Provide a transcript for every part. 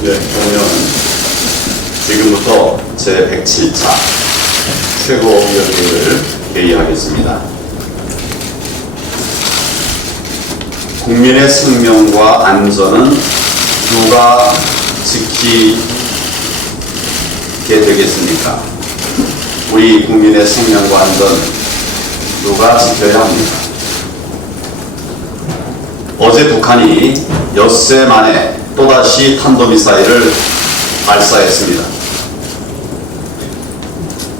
네, 그러면 지금부터 제107차 최고위원회를 회의하겠습니다. 국민의 생명과 안전은 누가 지키게 되겠습니까? 우리 국민의 생명과 안전 누가 지켜야 합니까? 어제 북한이 엿새 만에 또다시 탄도미사일을 발사했습니다.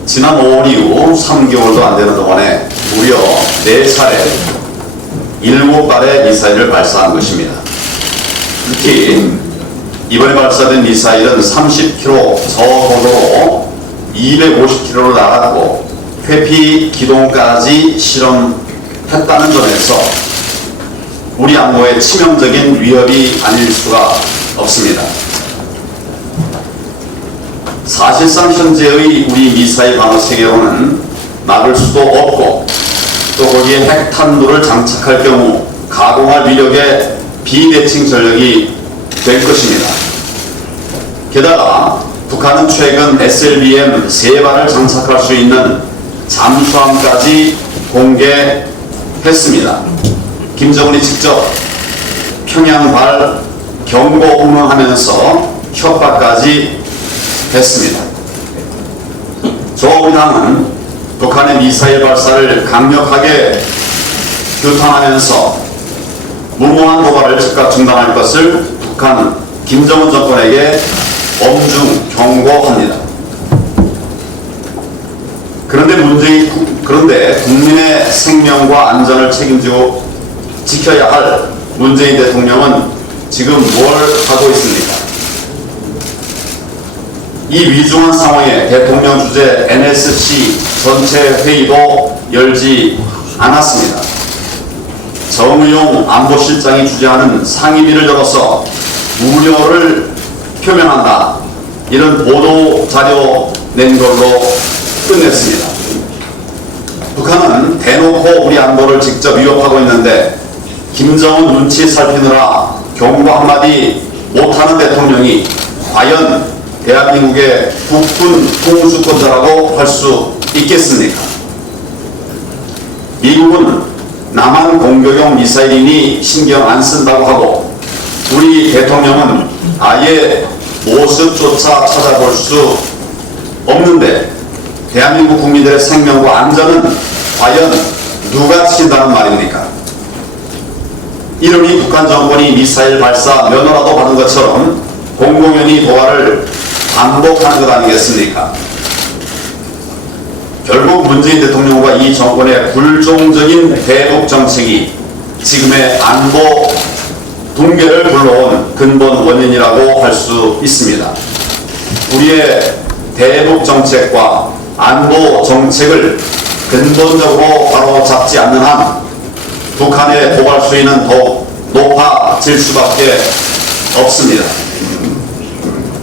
지난 5월 이후 3개월도 안 되는 동안에 무려 4차례 7발의 미사일을 발사한 것입니다. 특히 이번에 발사된 미사일은 30km 저고도로 250km로 날았고 회피 기동까지 실험했다는 점에서 우리 안보에 치명적인 위협이 아닐 수가 없습니다. 사실상 현재의 우리 미사일 방어 체계로는 막을 수도 없고 또 거기에 핵탄두를 장착할 경우 가공할 위력의 비대칭 전력이 될 것입니다. 게다가 북한은 최근 SLBM 3발을 장착할 수 있는 잠수함까지 공개했습니다. 김정은이 직접 평양발 경고 운운하면서 협박까지 했습니다. 우리 당은 북한의 미사일 발사를 강력하게 규탄하면서 무모한 도발을 즉각 중단할 것을 북한 김정은 정권에게 엄중 경고합니다. 그런데 국민의 생명과 안전을 책임지고 지켜야 할 문재인 대통령은 지금 뭘 하고 있습니까? 이 위중한 상황에 대통령 주재 NSC 전체 회의도 열지 않았습니다. 정의용 안보실장이 주재하는 상임위를 열어서 우려를 표명한다, 이런 보도 자료 낸 걸로 끝냈습니다. 북한은 대놓고 우리 안보를 직접 위협하고 있는데 김정은 눈치 살피느라 경고 한마디 못하는 대통령이 과연 대한민국의 국군 통수권자라고 할 수 있겠습니까? 미국은 남한 공격용 미사일이니 신경 안 쓴다고 하고 우리 대통령은 아예 모습조차 찾아볼 수 없는데 대한민국 국민들의 생명과 안전은 과연 누가 지킨다는 말입니까? 이름이 북한 정권이 미사일 발사 면허라도 받은 것처럼 공공연히 도발을 반복하는 것 아니겠습니까? 결국 문재인 대통령과 이 정권의 불종적인 대북 정책이 지금의 안보 붕괴를 불러온 근본 원인이라고 할 수 있습니다. 우리의 대북 정책과 안보 정책을 근본적으로 바로잡지 않는 한 북한의 도발 수위는 더욱 높아질 수밖에 없습니다.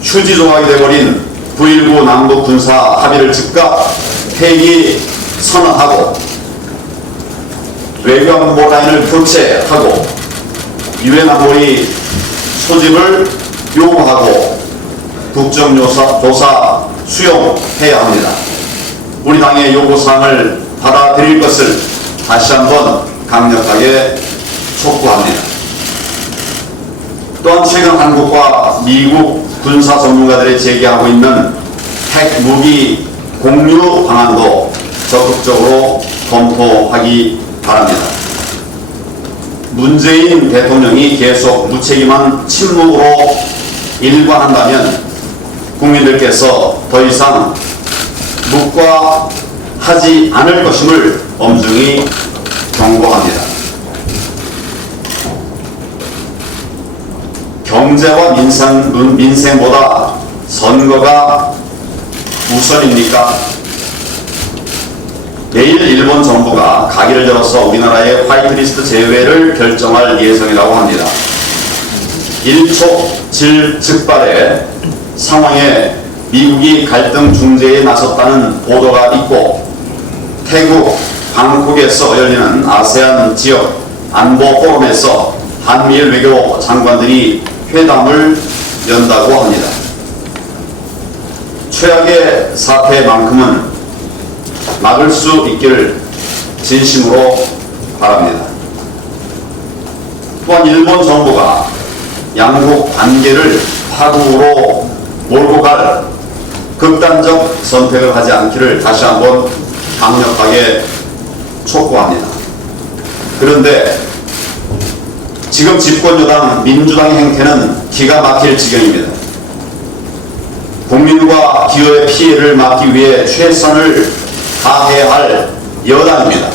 휴지 조각이 되어버린 9.19 남북 군사 합의를 즉각 폐기 선언하고 외교안보 라인을 교체하고 유엔 안보리 소집을 요구하고 국정조사 수용해야 합니다. 우리 당의 요구사항을 받아들일 것을 다시 한번 강력하게 촉구합니다. 또한 최근 한국과 미국 군사 전문가들이 제기하고 있는 핵무기 공유 방안도 적극적으로 검토하기 바랍니다. 문재인 대통령이 계속 무책임한 침묵으로 일관한다면 국민들께서 더 이상 묵과하지 않을 것임을 엄중히 경고합니다. 경제와 민생보다 선거가 우선입니까? 내일 일본 정부가 가기를 열어서 우리나라의 화이트리스트 제외를 결정할 예정이라고 합니다. 일촉즉발의 상황에 미국이 갈등 중재에 나섰다는 보도가 있고 태국 방콕에서 열리는 아세안 지역 안보 포럼에서 한미일 외교 장관들이 회담을 연다고 합니다. 최악의 사태만큼은 막을 수 있기를 진심으로 바랍니다. 또한 일본 정부가 양국 관계를 파국으로 몰고 갈 극단적 선택을 하지 않기를 다시 한번 강력하게 촉구합니다. 그런데 지금 집권여당 민주당의 행태는 기가 막힐 지경입니다. 국민과 기업의 피해를 막기 위해 최선을 다해야 할 여당입니다.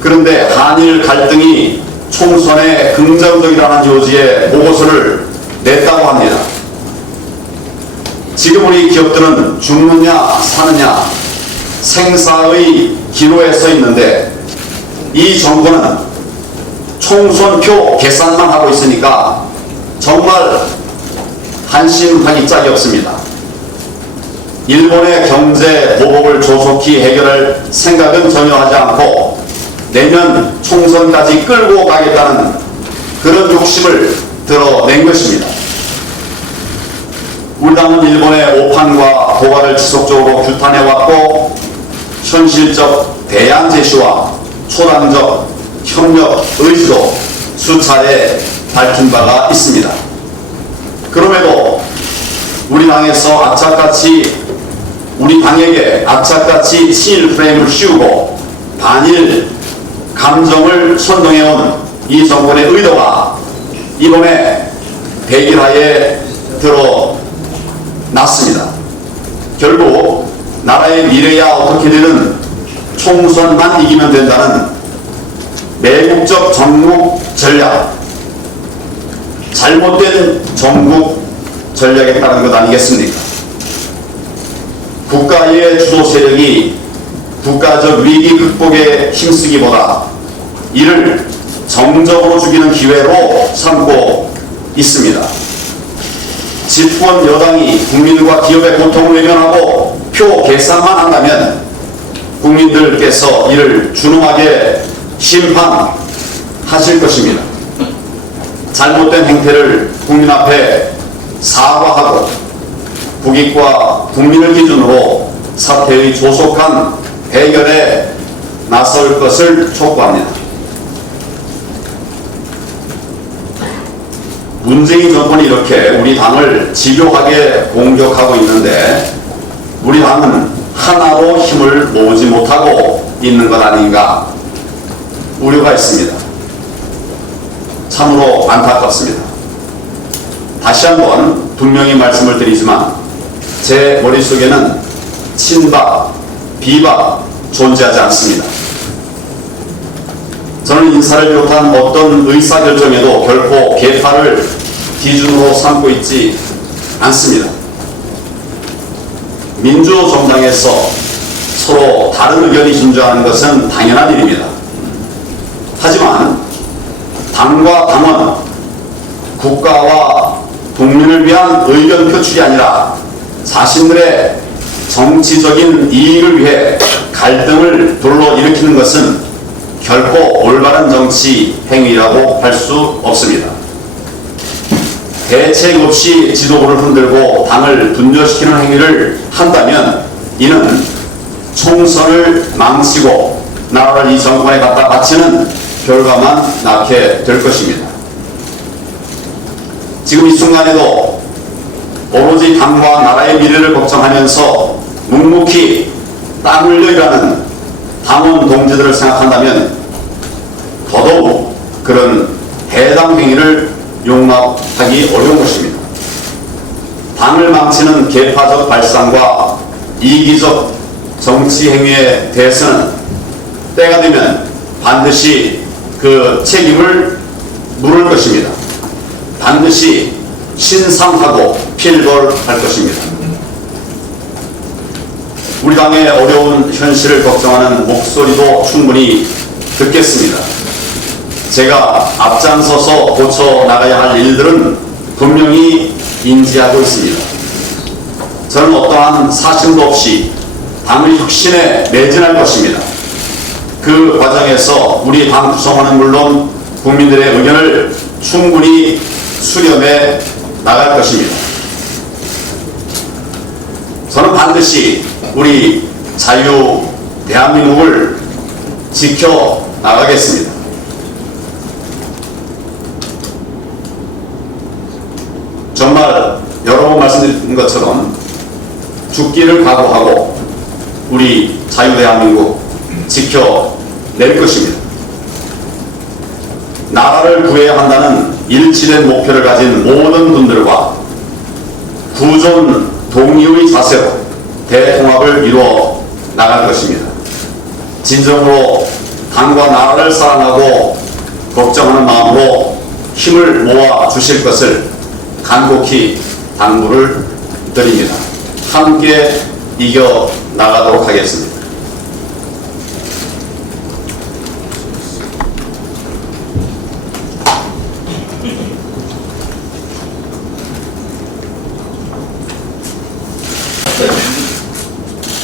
그런데 한일 갈등이 총선에 긍정적이라는 요지의 보고서를 냈다고 합니다. 지금 우리 기업들은 죽느냐 사느냐 생사의 기로에 서 있는데 이 정부는 총선표 계산만 하고 있으니까 정말 한심하기 짝이 없습니다. 일본의 경제 보복을 조속히 해결할 생각은 전혀 하지 않고 내년 총선까지 끌고 가겠다는 그런 욕심을 드러낸 것입니다. 우리 당은 일본의 오판과 도발을 지속적으로 규탄해왔고 현실적 대안 제시와 초당적 협력 의지도 수차례 밝힌 바가 있습니다. 그럼에도 우리 당에게 악착같이 친일 프레임을 씌우고 반일 감정을 선동해온 이 정권의 의도가 이번에 백일하에 드러났습니다. 결국 나라의 미래야 어떻게 되든 총선만 이기면 된다는 매국적 전국 전략, 잘못된 전국 전략에 따른 것 아니겠습니까? 국가의 주도 세력이 국가적 위기 극복에 힘쓰기보다 이를 정적으로 죽이는 기회로 삼고 있습니다. 집권 여당이 국민과 기업의 고통을 외면하고 표 계산만 한다면 국민들께서 이를 준엄하게 심판하실 것입니다. 잘못된 행태를 국민 앞에 사과하고 국익과 국민을 기준으로 사태의 조속한 해결에 나설 것을 촉구합니다. 문재인 정권이 이렇게 우리 당을 집요하게 공격하고 있는데 우리 당은 하나로 힘을 모으지 못하고 있는 것 아닌가 우려가 있습니다. 참으로 안타깝습니다. 다시 한번 분명히 말씀을 드리지만 제 머릿속에는 친박, 비박 존재하지 않습니다. 저는 인사를 비롯한 어떤 의사결정에도 결코 계파를 기준으로 삼고 있지 않습니다. 민주정당에서 서로 다른 의견이 존재하는 것은 당연한 일입니다. 하지만 당과 당은 국가와 국민을 위한 의견 표출이 아니라 자신들의 정치적인 이익을 위해 갈등을 불러일으키는 것은 결코 올바른 정치 행위라고 할 수 없습니다. 대책 없이 지도부를 흔들고 당을 분열시키는 행위를 한다면 이는 총선을 망치고 나라를 이 정권에 갖다 바치는 결과만 낳게 될 것입니다. 지금 이 순간에도 오로지 당과 나라의 미래를 걱정하면서 묵묵히 땀 흘려 일하는 당원 동지들을 생각한다면 더더욱 그런 해당 행위를 용납하기 어려운 것입니다. 당을 망치는 계파적 발상과 이기적 정치 행위에 대해서는 때가 되면 반드시 그 책임을 물을 것입니다. 반드시 신상하고 필벌할 것입니다. 우리 당의 어려운 현실을 걱정하는 목소리도 충분히 듣겠습니다. 제가 앞장서서 고쳐나가야 할 일들은 분명히 인지하고 있습니다. 저는 어떠한 사심도 없이 당의 혁신에 매진할 것입니다. 그 과정에서 우리 당 구성원은 물론 국민들의 의견을 충분히 수렴해 나갈 것입니다. 저는 반드시 우리 자유 대한민국을 지켜 나가겠습니다. 정말 여러 번 말씀드린 것처럼 죽기를 각오하고 우리 자유 대한민국 지켜낼 것입니다. 나라를 구해야 한다는 일치된 목표를 가진 모든 분들과 구존 동의의 자세로 대통합을 이루어 나갈 것입니다. 진정으로 당과 나라를 사랑하고 걱정하는 마음으로 힘을 모아 주실 것을 간곡히 당부를 드립니다. 함께 이겨 나가도록 하겠습니다.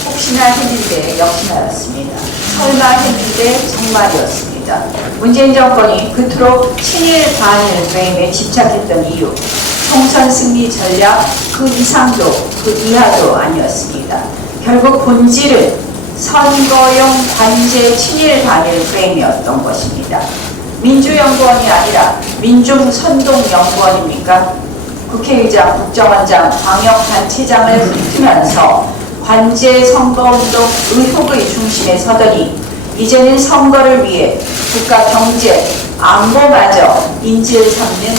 혹시나 했는데 역시나였습니다. 설마 했는데 정말이었습니다. 문재인 정권이 그토록 친일 반일 프레임에 집착했던 이유, 총선 승리 전략 그 이상도 그 이하도 아니었습니다. 결국 본질은 선거용 관제 친일 반일 프레임이었던 것입니다. 민주연구원이 아니라 민중선동연구원입니까? 국회의장, 국정원장, 광역단체장을 훑으면서 관제 선거운동 의혹의 중심에 서더니 이제는 선거를 위해 국가 경제, 안보마저 인질 삼는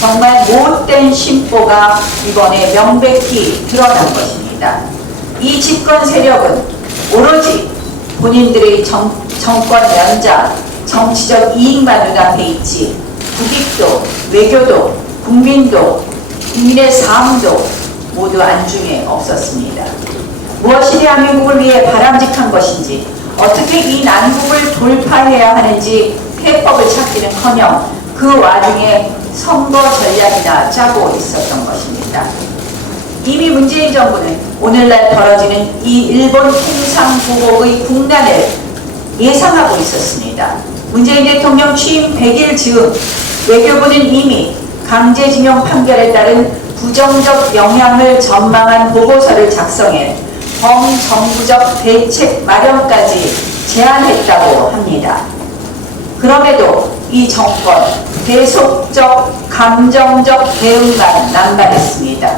정말 못된 심보가 이번에 명백히 드러난 것입니다. 이 집권 세력은 오로지 본인들의 정권 연장, 정치적 이익만 눈앞에 있지 국익도, 외교도, 국민도, 국민의 삶도 모두 안중에 없었습니다. 무엇이 대한민국을 위해 바람직한 것인지, 어떻게 이 난국을 돌파해야 하는지 해법을 찾기는커녕 그 와중에 선거 전략이나 짜고 있었던 것입니다. 이미 문재인 정부는 오늘날 벌어지는 이 일본 통상보복의 국난을 예상하고 있었습니다. 문재인 대통령 취임 100일 즈음 외교부는 이미 강제징용 판결에 따른 부정적 영향을 전망한 보고서를 작성해 범정부적 대책 마련까지 제안했다고 합니다. 그럼에도 이 정권 계속적 감정적 대응만 남발했습니다.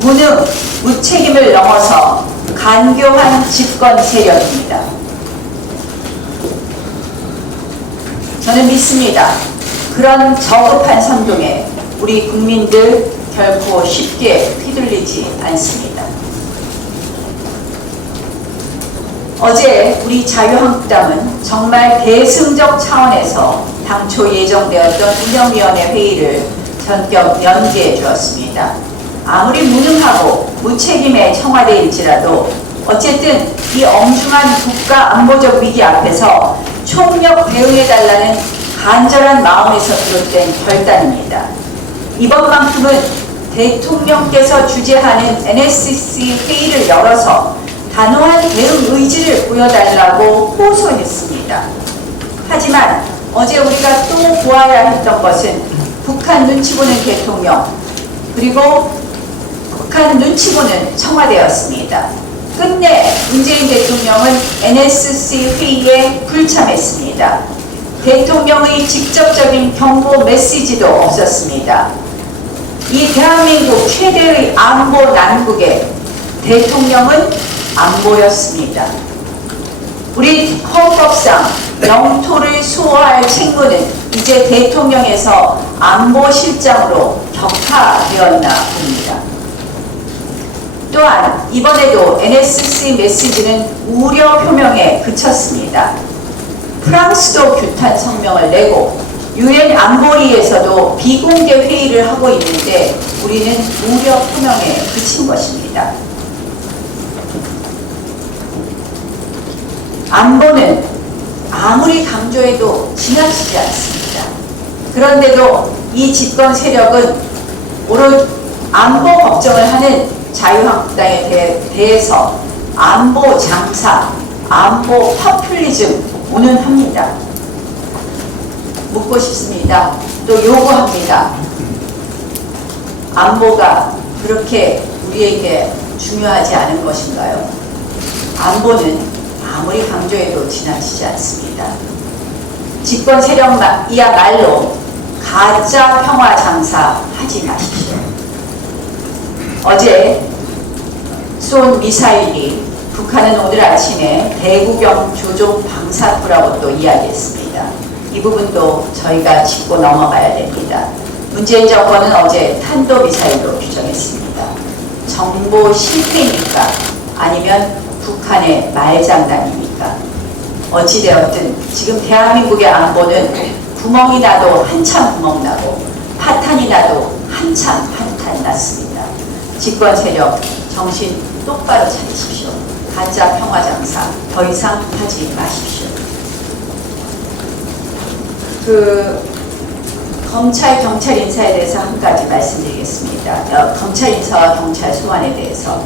무능, 무책임을 넘어서 간교한 집권 세력입니다. 저는 믿습니다. 그런 저급한 선동에 우리 국민들 결코 쉽게 휘둘리지 않습니다. 어제 우리 자유한국당은 정말 대승적 차원에서 당초 예정되었던 운영위원회 회의를 전격 연기해 주었습니다. 아무리 무능하고 무책임의 청와대일지라도 어쨌든 이 엄중한 국가 안보적 위기 앞에서 총력 대응해달라는 간절한 마음에서 비롯된 결단입니다. 이번만큼은 대통령께서 주재하는 NSC 회의를 열어서 단호한 대응 의지를 보여달라고 호소했습니다. 하지만 어제 우리가 또 보아야 했던 것은 북한 눈치 보는 대통령, 그리고 북한 눈치 보는 청와대였습니다. 끝내 문재인 대통령은 NSC 회의에 불참했습니다. 대통령의 직접적인 경고 메시지도 없었습니다. 이 대한민국 최대의 안보 난국에 대통령은 안 보였습니다. 우리 헌법상 영토를 수호할 책무는 이제 대통령에서 안보실장으로 격파되었나 봅니다. 또한 이번에도 NSC 메시지는 우려 표명에 그쳤습니다. 프랑스도 규탄 성명을 내고 UN 안보리에서도 비공개 회의를 하고 있는데 우리는 우려 표명에 그친 것입니다. 안보는 아무리 강조해도 지나치지 않습니다. 그런데도 이 집권 세력은 오롯 안보 걱정을 하는 자유한국당에 대해서 안보 장사, 안보 퍼퓰리즘 운운합니다. 묻고 싶습니다. 또 요구합니다. 안보가 그렇게 우리에게 중요하지 않은 것인가요? 안보는 아무리 강조해도 지나치지 않습니다. 집권 세력이야말로 가짜 평화 장사 하지 마십시오. 어제 쏜 미사일이 북한은 오늘 아침에 대구경 조종 방사포라고 또 이야기했습니다. 이 부분도 저희가 짚고 넘어가야 됩니다. 문재인 정권은 어제 탄도미사일로 규정했습니다. 정보 실패입니까? 아니면 북한의 말장난입니까? 어찌되었든 지금 대한민국의 안보는 구멍이 나도 한참 구멍 나고 파탄이 나도 한참 파탄 났습니다. 집권 세력 정신 똑바로 차리십시오. 가짜 평화 장사 더 이상 하지 마십시오. 검찰, 경찰 인사에 대해서 한 가지 말씀드리겠습니다. 검찰 인사와 경찰 소환에 대해서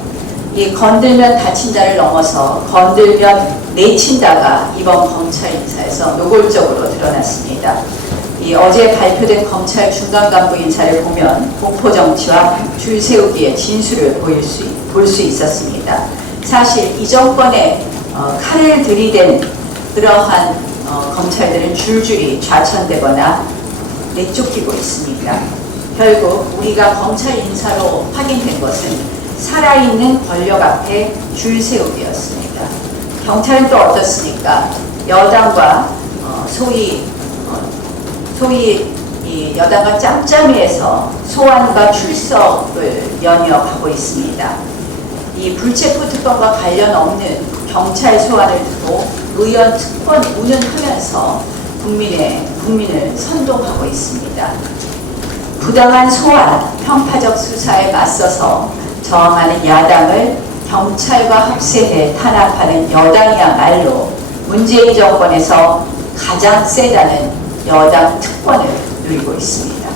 이 건들면 다친다를 넘어서 건들면 내친다가 이번 검찰 인사에서 노골적으로 드러났습니다. 이 어제 발표된 검찰 중간 간부 인사를 보면 공포 정치와 줄 세우기의 진수를 볼 수 있었습니다. 사실 이 정권에 칼을 들이댄 그러한 검찰들은 줄줄이 좌천되거나 내쫓기고 있습니다. 결국 우리가 검찰 인사로 확인된 것은 살아있는 권력 앞에 줄 세우기였습니다. 경찰은 또 어떻습니까? 여당과 소위 이 여당과 짬짬이해서 소환과 출석을 연이어가고 있습니다. 이 불체포 특권과 관련 없는 경찰 소환을 두고 의원 특권 운운하면서 국민을 선동하고 있습니다. 부당한 소환, 편파적 수사에 맞서서 저항하는 야당을 경찰과 합세해 탄압하는 여당이야말로 문재인 정권에서 가장 세다는 여당 특권을 누리고 있습니다.